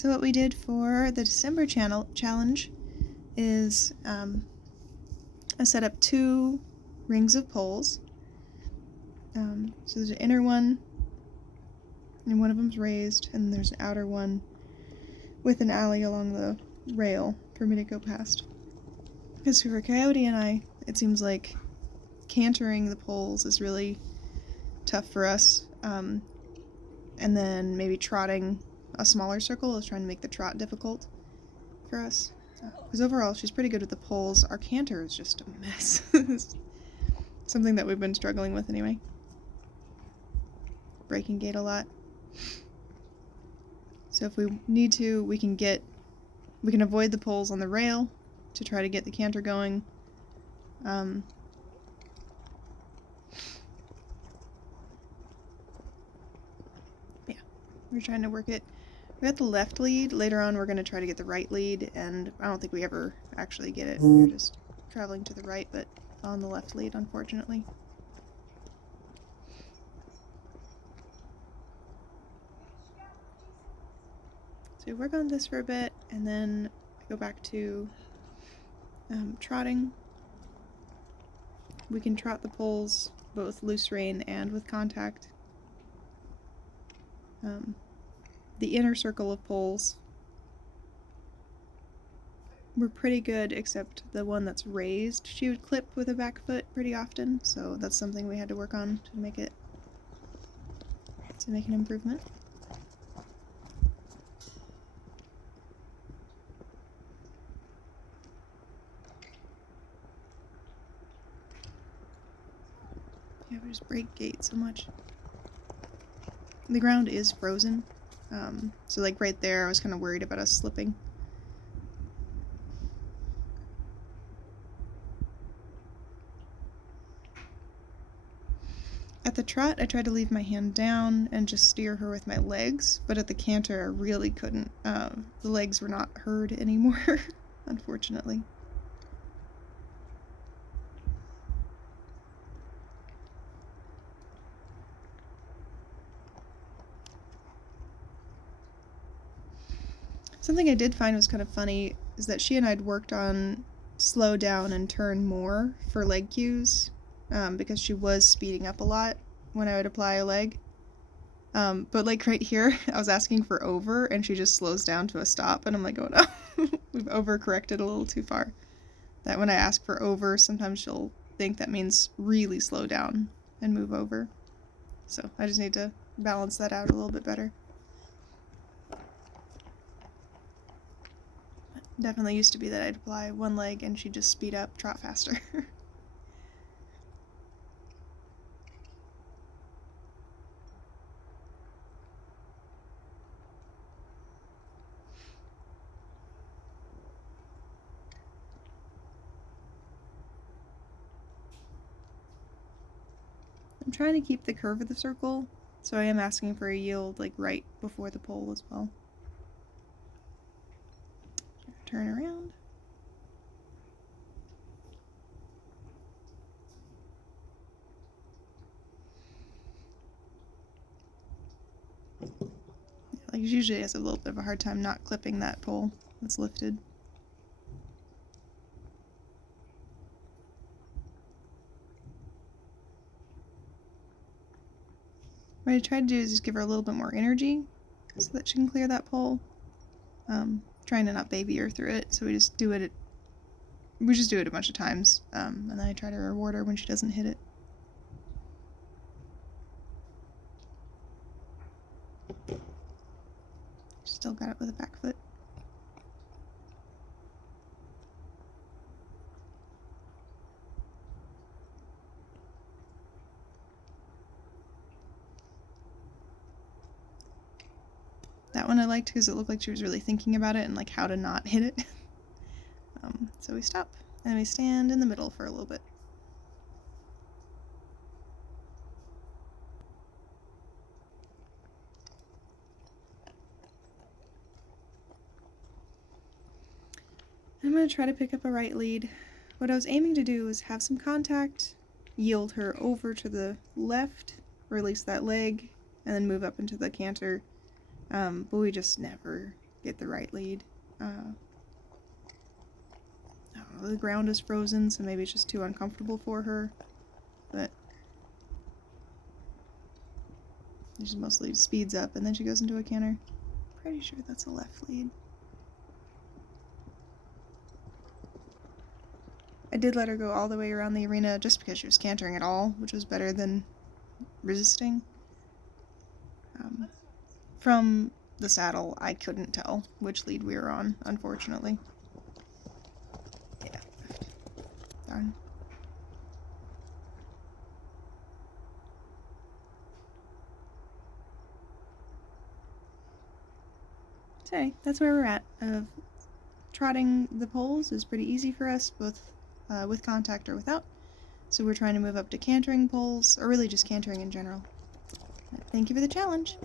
So what we did for the December challenge is I set up 2 rings of poles. So there's an inner one, and one of them's raised, and there's an outer one with an alley along the rail for me to go past. Because for Coyote and I, it seems like cantering the poles is really tough for us. And then maybe trotting a smaller circle is trying to make the trot difficult for us. Because overall, she's pretty good with the poles. Our canter is just a mess. Something that we've been struggling with anyway. Breaking gait a lot. So if we need to, we can avoid the poles on the rail to try to get the canter going. Yeah, we're trying to work it. We got the left lead. Later on, we're going to try to get the right lead, and I don't think we ever actually get it. We're just traveling to the right, but on the left lead, unfortunately. So we work on this for a bit, and then I go back to trotting. We can trot the poles both loose rein and with contact. The inner circle of poles were pretty good, except the one that's raised she would clip with a back foot pretty often, so that's something we had to work on to make an improvement. Yeah, we just break gait so much. The ground is frozen, so like right there I was kind of worried about us slipping. At the trot, I tried to leave my hand down and just steer her with my legs, but at the canter I really couldn't. The legs were not heard anymore, unfortunately. Something I did find was kind of funny is that she and I'd worked on slow down and turn more for leg cues, because she was speeding up a lot when I would apply a leg. But like right here, I was asking for over, and she just slows down to a stop, and I'm like, oh no, we've overcorrected a little too far. That when I ask for over, sometimes she'll think that means really slow down and move over. So I just need to balance that out a little bit better. Definitely used to be that I'd apply one leg and she'd just speed up, trot faster. I'm trying to keep the curve of the circle, so I am asking for a yield like right before the pole as well. Turn around. Like usually has a little bit of a hard time not clipping that pole that's lifted. What I tried to do is just give her a little bit more energy so that she can clear that pole. Trying to not baby her through it, so we just do it a bunch of times, and then I try to reward her when she doesn't hit it. Still got it with a back foot. That one I liked because it looked like she was really thinking about it and like how to not hit it. So we stop and we stand in the middle for a little bit. I'm going to try to pick up a right lead. What I was aiming to do was have some contact, yield her over to the left, release that leg, and then move up into the canter. But we just never get the right lead. I don't know, the ground is frozen, so maybe it's just too uncomfortable for her, but it just mostly speeds up and then she goes into a canter. Pretty sure that's a left lead. I did let her go all the way around the arena just because she was cantering at all, which was better than resisting. From the saddle, I couldn't tell which lead we were on, unfortunately. Yeah. Darn. So that's where we're at. Trotting the poles is pretty easy for us, both with contact or without. So we're trying to move up to cantering poles, or really just cantering in general. Thank you for the challenge.